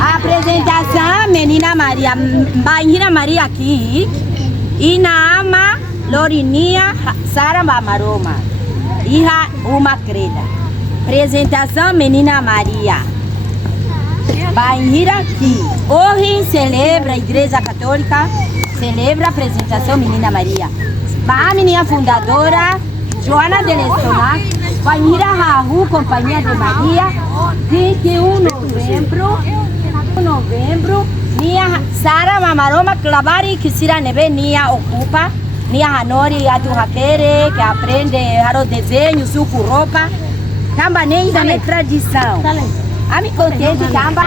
Apresentação Menina Maria, Menina Maria aqui, Inama Lorininha Sara Maroma, Iha uma creda. Apresentação Menina Maria, Banhira aqui. Hoje celebra a Igreja Católica, celebra a apresentação Menina Maria. A menina fundadora Joana de Lestona, Banhira Rahu, Companhia de Maria, 21 de novembro, Nia Sara Mamaroma Clavari, que Sira Neve Nia ocupa, Nia Hanori Atuhakere, que aprende o desenho, suco, roupa, Tamba nem da minha tradição. A me contente, Tamba.